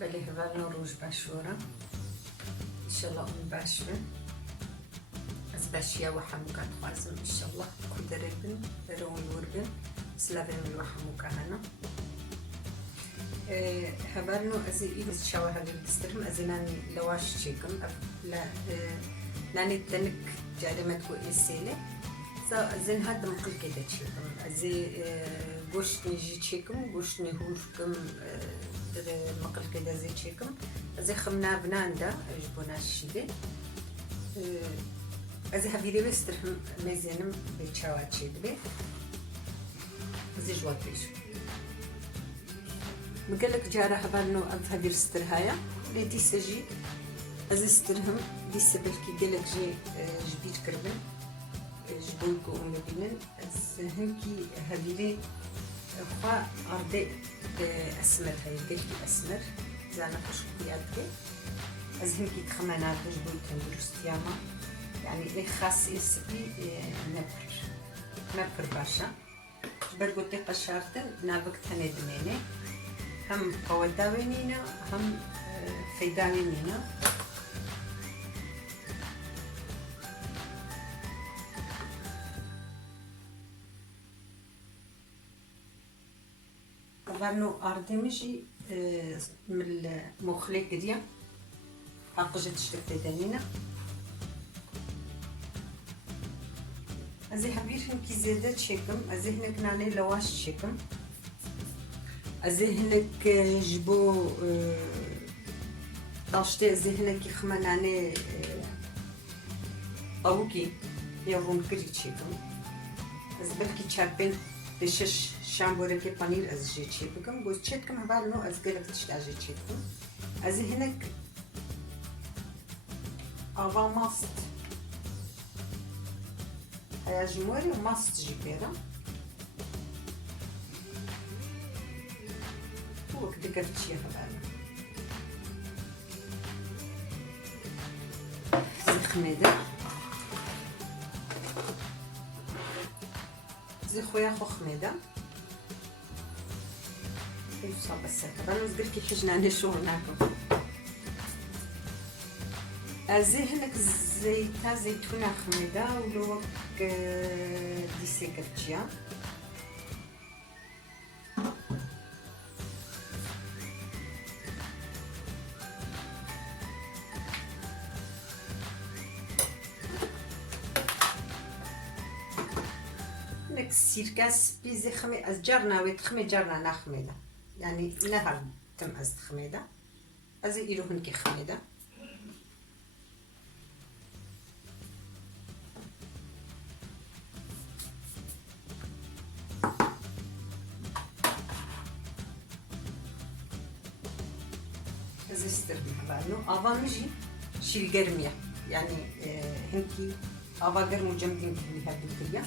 بله هفالنا روج باشورة إن شاء الله أم باشفن از باشيا وحموكا تخوازم إن شاء الله كدربن رون وربن سلافن وحموكا هنا هفالنا أزي إيدس شاور هذي بسترم أزيناني لواش تشيكم لا ناني تنك جالمت وإسيلة زين هذا مقل كده تشيكم أزي قوش نيجي تشيكم قوش نهوشكم مقل كده زي تشيكم أزي خمنا بناندا أجبونا الشيدة أزي هبيدي بسترهم ميزينم بيتشاوات شيد بي أزي جوات بيشو مقلك جارة هبالنو أظهر ستر هايا لدي سجي أزي سترهم دي سبلكي قلك جي جبيت كربن جبولكو أمبينن أز هنكي هبيدي خوا أرضي أسمر هاي قلكي أسمر زانا خشق بيادكي أز هنكي تخمانا بجبول تندرست ياما يعني إيه خاص يسبي نبر باشا برقو تيقى شارتن نابك تندميني هم قوالداوينينا هم فيداوينينا غانو أرضي مجي من المخليك ديا حقجت شتت دانينا أزي حبير هنكي زيادة شيكم أزي هنك ناني لواش شيكم أزي هنك جبو طاشتي أزي هنك يخما ناني أوكي يرون كريت شيكم أزي بلكي تشابين بشش شامبوركي بانير أزي جيت شيكم بوز تشيتكم هبالنو أزي قلق تشتاجي شيكم أزي هنك أفا ماست هيا جموري وماست جيبيرا هو كده قرتشي هبالنا زي خميدة زي خويا خو خميدة يوصل بس هبالنا زقلكي حجناني شو هناكم أزي هناك زيتا زيتونة خميدة ولوك ديسي قرتشيا هناك السيركاس بيزي خمي أزجرنا ويتخمي جرنا نا خميدة يعني نهر تم أزد خميدة أزي إلو هنكي خميدة زسترهم هبالنو أفا مجي شي القرمية يعني هنكي أفا قرمو جمدين اللي هاد الكرية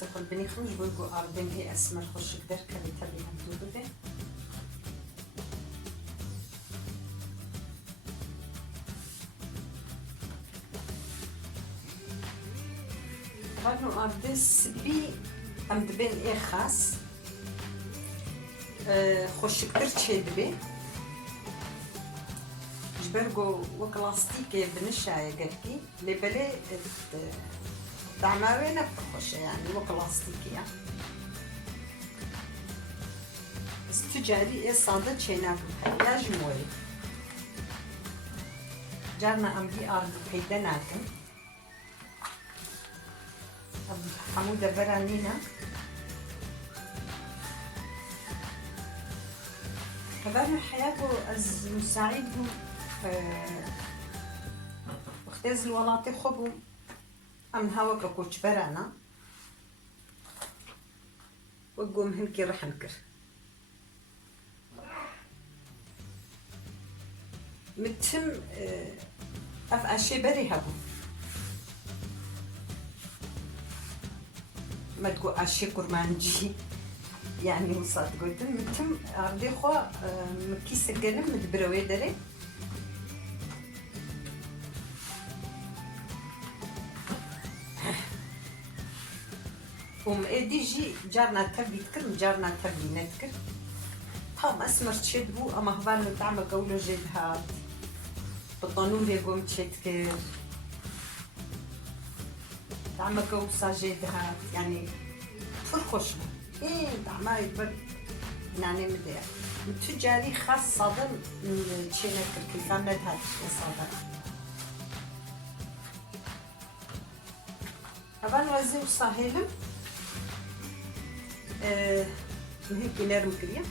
سقل بني خمج بلقو أردن هي أسمر خوش قدر كالي تبلي هدو بده هادو أردن سبي أم دبين إيه خاص خوش قدر تشي دبي جبرقو وكلاستيكي بنشاية قلقي لبلي طعمها وين بخوشة يعني وكلاستيكية بس تجاري إيه صادت شيناكم يا جموري جارنا أمدي أرض بيدناكم حمودة برانينا كبرنا حياته از مساعدهم واختاز الولاطي خبو أم هوا كوتش برانا وقوم هنكي رح نكر متهم أف أشي بري هبو ما تقول أشي كرمانجي يعني وصلت قلت متهم عندي خوا مكيس القلم مدبروي دري ديجي جارنا تبي تكر جارنا تبي نتكر هم اسمر تشدبو اما هفان تعمل قولو جد هات بالطنور يقوم تشتكر تعمل قوصة جد هات يعني فرخشنا تعمل يبقى يعني مدير تجاري خاص صادم من تشينا كيف عملت هاد صادم هفان وزي وصاهيلم هيك نرم كريا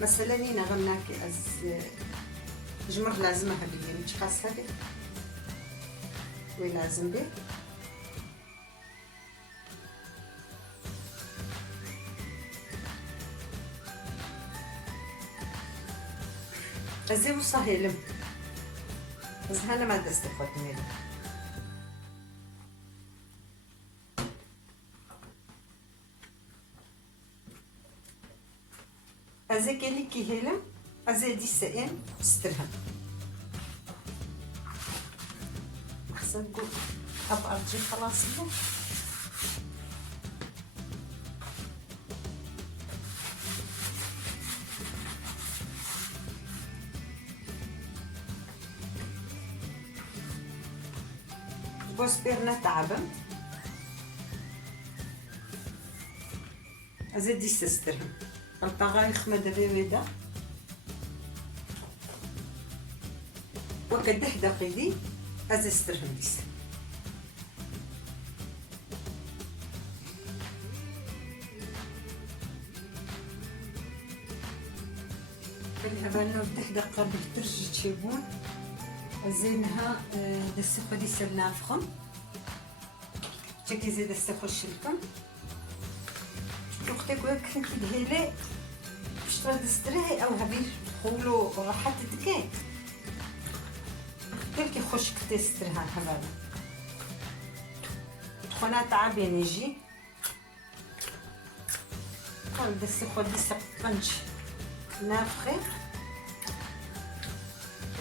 مثلا هنا غناكي از جمر لازمها باللي مش خاصها بك ولازم بك ازي وصاهيلم بس هنا ما دستفاد منه ازي كلي كيهلم ازي دي سئين استرهم احسن قول ابقى ارجي خلاص له بوس بيرنا تعبن ازي دي استرهم الطاغي خمد بيدا وكده دقيقي از استرهم ديس بالهبالنا بده دقة بالترجي تشيبون زينها دسخة دي سرنافخم تشكي زي دسخة الشلكم وقتك وكنت دهيلي اشترى دستري او هبير خولو راحت دكين تلكي خشك تسترها هبالا تخونا تعبي نجي قال دسي خو دسي قنج نافخي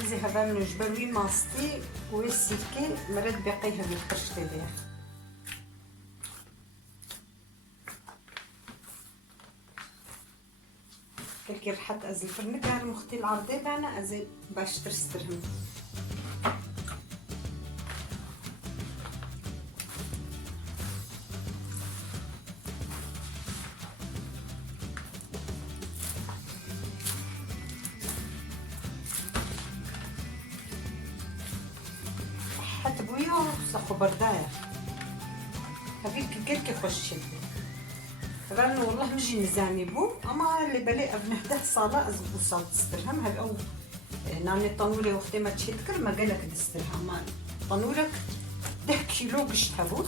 زي هبالا نجبروي ماستي ويسيكي مرد بقيها بالقرش تبيع كي رحت ازي فرنكار مختي العرضي تاعنا ازي باش ترسترهم حتى بويا صخو بردايا هذيك كيركي خوش شدي رانو والله مجي نزاني بو اما اللي بالي بنهده صاله ازبو صال تسترهم هاد او ناني طنولي وقتي ما تشتكر ما قالك دسترها ما طنولك 10 كيلو قشتها بو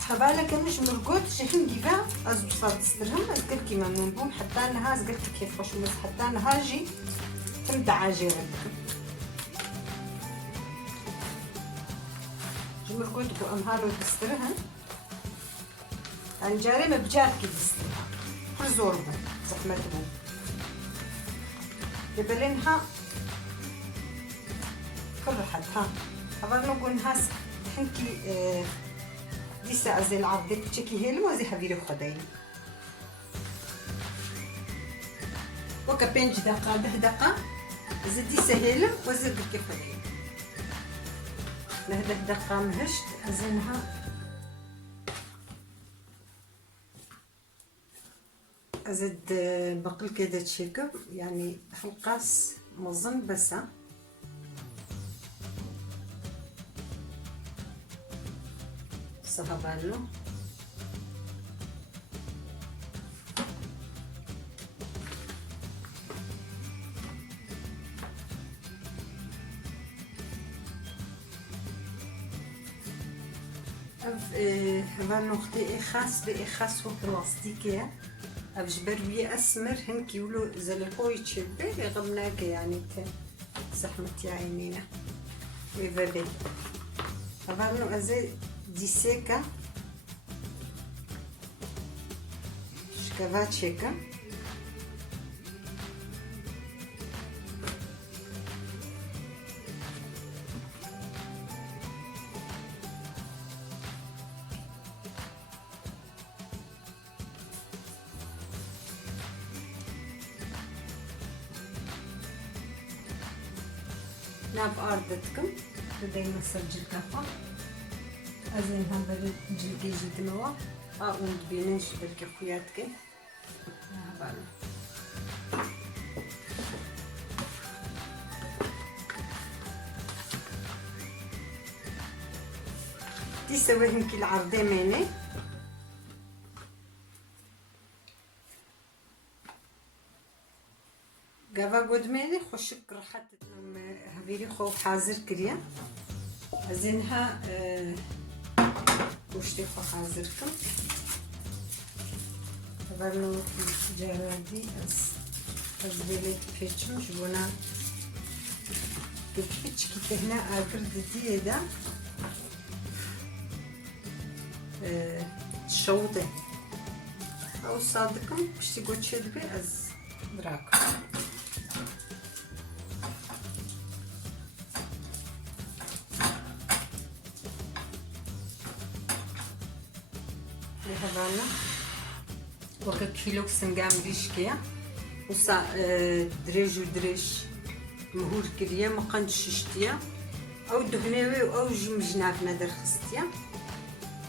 حبالك مش مرقوت شحن جيبا ازبو صال تسترهم ازقل كيما منبون حتى انها ازقلت كيف خوش مز حتى انها جي تمدع عجيرك مرقوت بو امهالو تسترهم انجاري ما بجات كي دسترها كل زوربو زحمة بو يبلينها كل رحت ها هذا نقول هاس حنكي ديسا زي العرض تشكي هيلم وزي حبيري خدين وكا بينج دقة 10 دقة زي ديسا هيلم وزي كيف خدين له 10 دقة مهشت ازينها ازد بقل كده تشيكب يعني حلقاس مظن بس صهبالو هبالو اختي خاص بإخاص وبلاستيكية أبجبروية أسمر هن كيولو زلقوي تشبه غمناك يعني زحمة عينينا ويفابي هبالو أزي دي سيكا شكافاتشيكا ناب أردتكم بدي مسر جلكافة أزين هم بدي جلكي جدموا أقوم بينش بركي خوياتك هبالو دي سويهم كل عرضة مني قفا قدميني خوشك راحت هبيري خو حاضر كريا أزينها وشتي خو حاضركم برنو جرادي از بيليت بيتشم جبونا كيتش كي هنا أقرد دي شوطي أو صادقكم وشتي قوتشي دبي از براكم هذانا وكا كيلو سنقام ريشكيا وصا دريج مهور كريا مقنج ششتيا او دهناوي او جمجناف نادر خستيا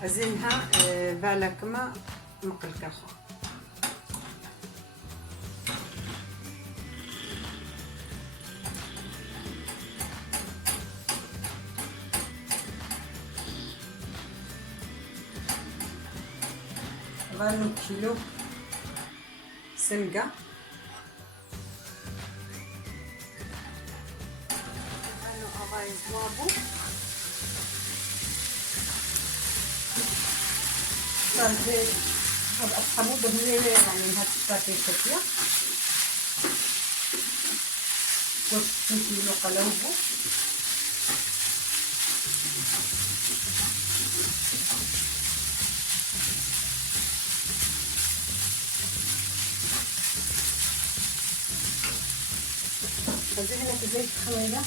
ازينها بالكما مقلكاخو غالو كيلو سنقة غالو أغايز وابو صارت هاد أصحابو بهنيني يعني هاد الشاكي كتيا وش كيلو قلوبو هنا في زيت خويلة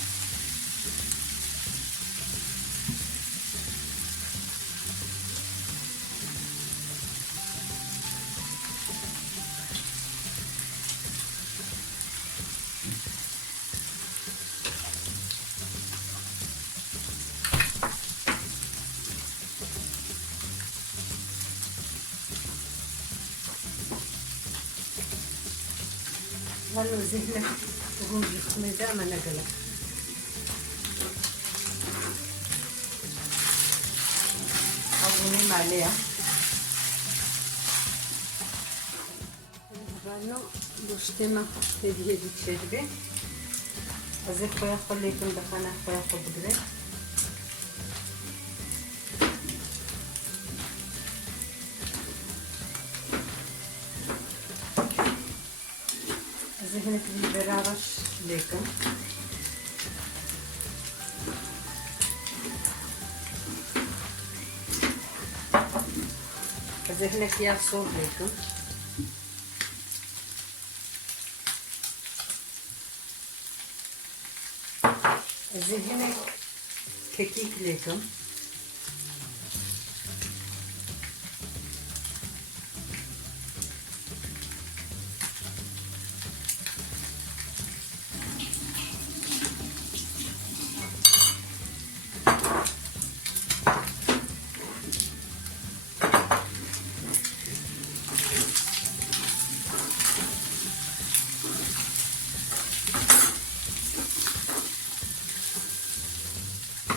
هلو زهنا وهم يخمدا ما نقلق أبوني عليها هبالو بوشتما هذه تشربي أزي خويا خليكم دخانا خويا خبقري هنا في البرارش ليكم هذا هنا خيار صوب ليكم هذا هنا كيك ليكم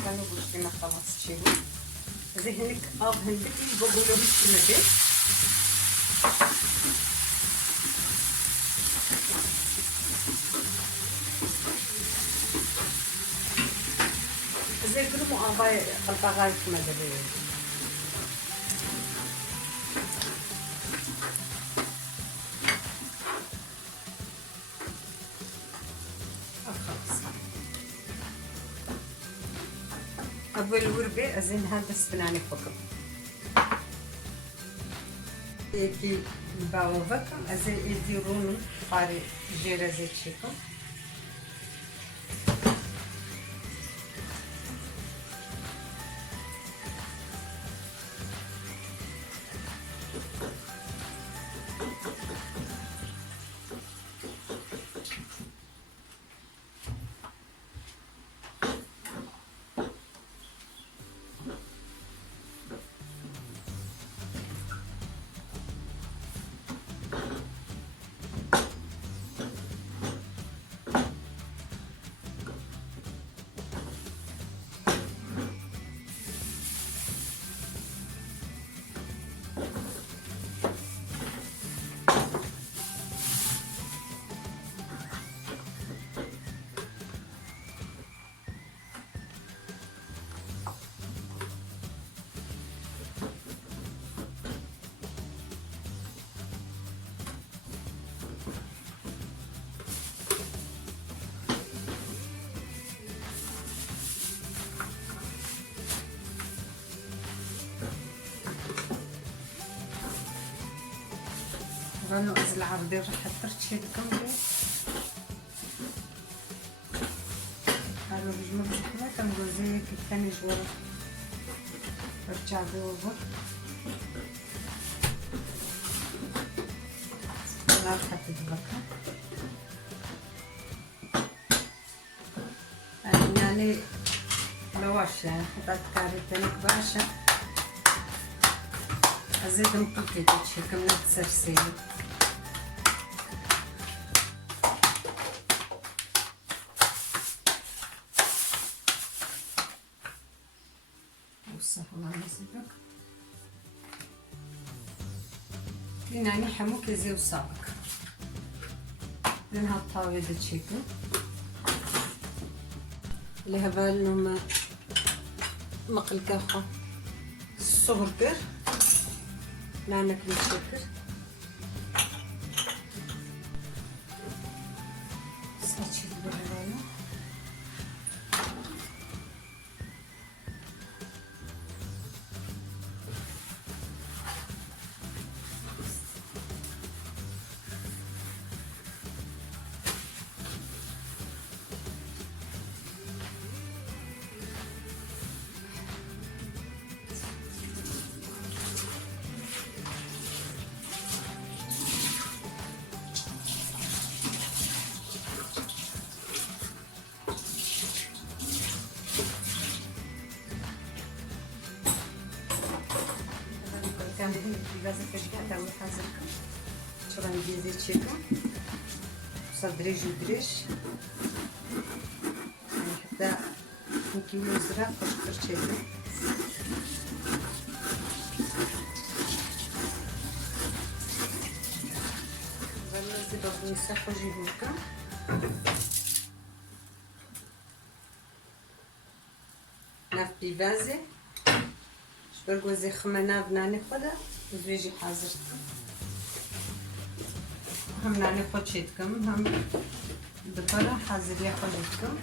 كانوا بوشتنا خلاص تشيلوا ذهنك هندك بقولوا بالسنبه زي كلمو اباي خلطه كما دابا أول وربة أزين هذا سبناني فوق يكي باوفك أزين يديرون قاري جيرة زيت شيكم غنو از العرضي راح حطرت لكم هذا بجمع الحلا كنقول زي كيفاني جوار رجع دوبه نار حتى البكا يعني لواشة حطيت كاريتين كباشة أزيد مقلتي تشي كملت سرسيلي وصح الله يزيدك يعني حموك يزي وصابك لأنها الطاوية دي تشيكن اللي هبا لهم مقل كاخو الصغر لا ناكل الشكر صاتشي البرانة كامل البازا كشكا داوي حازركم شران ديزي تشيكا صدريج ودريج يعني حتى ممكن يزرع قشطر تشيكا غنزي برضو نسخو جيبوكا ناف بيبازي برگوزی خمنا بنانی خدا زویجی حاضر کن هم نانی خود شید کم هم دپارا حاضری خود کم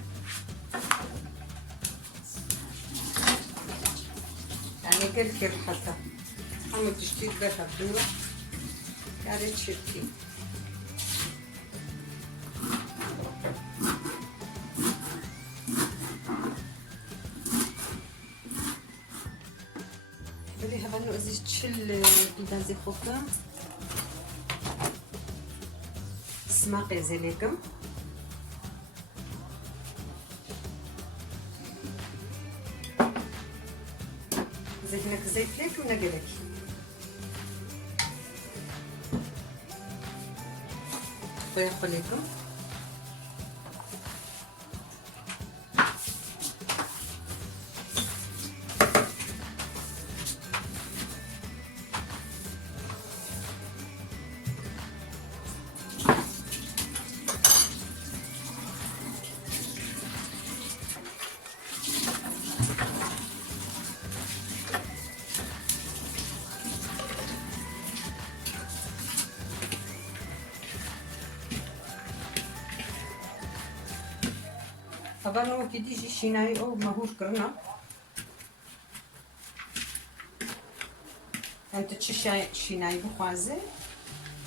يعني قل كير حتى هم تشتيت بها بدوا يعني تشتي اللي هبا نو ازيد تشل البيضان خوكا سماقي زيليكم زيدناك زيت ليك ونقلك وياخو ليكم طبعا هو كي يجي شيناي او ماهوش كرنا انت تشي شيناي بخوازه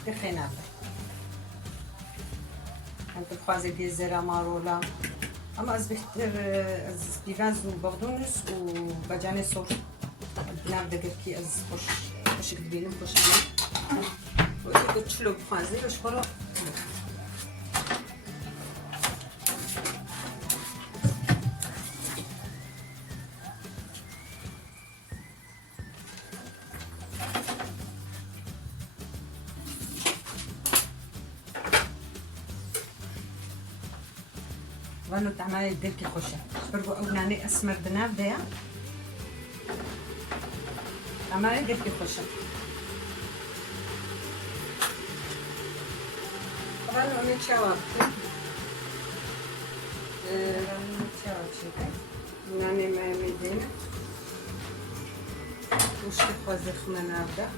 دخينا انت بخوازه دي زرا مارولا اما از بختر از بيفاز وبقدونس وباجاني صور بناب دقر كي از خوش كدبينم خوش كدبين وإذا تشلو بخوازه باش خورو غنو تعملي ديركي خوشه برضو او ناني اسمر بناب ديا تعملي ديركي خوشه غنو نتشاور ناني ما مدينة وش خوازي خمنا بدا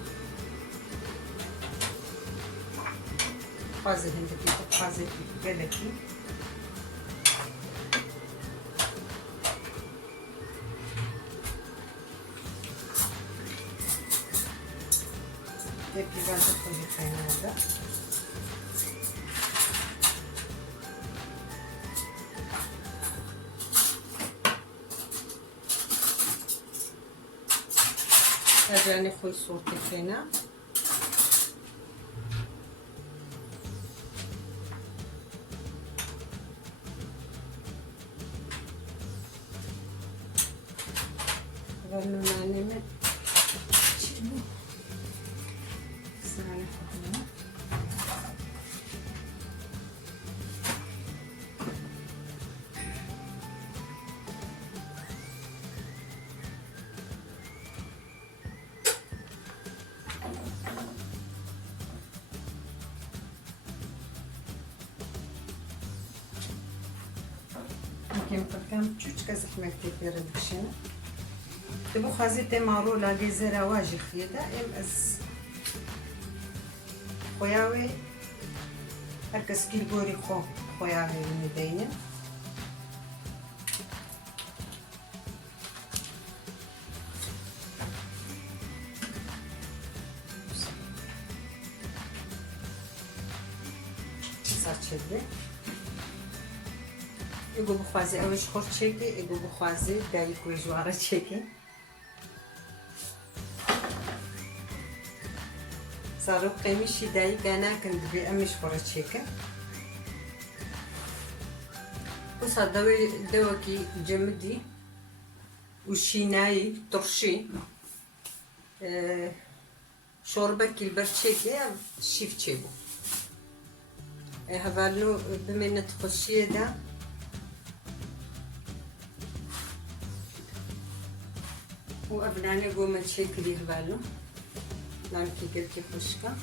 خوازي هندكي خوازي قلكي تبقى بعد كل حين هذا رجعني خوي صوتي هنا غنو نعمل شنو سنعمل هنا كم تشوش كزحمة كتير بدكشنا تبو خازي مارو لا جزيرة واجي خيدا ام از خوياوي هركس كي بوري خوياوي مدينة saçıldı. Ego buxazi eviş xor çeki, ego buxazi dayi kujwara çeki. صاروا قيمشي داي كانا كندبي امش خور çeki. وصا دواكي جمدي وشيناي ترشي شوربة كالبرتشيكي شيف تشيبو هفالو بمينة تخشيه دا وابناني قوم تشيكلي هفالو نعم كي قلتي خشكة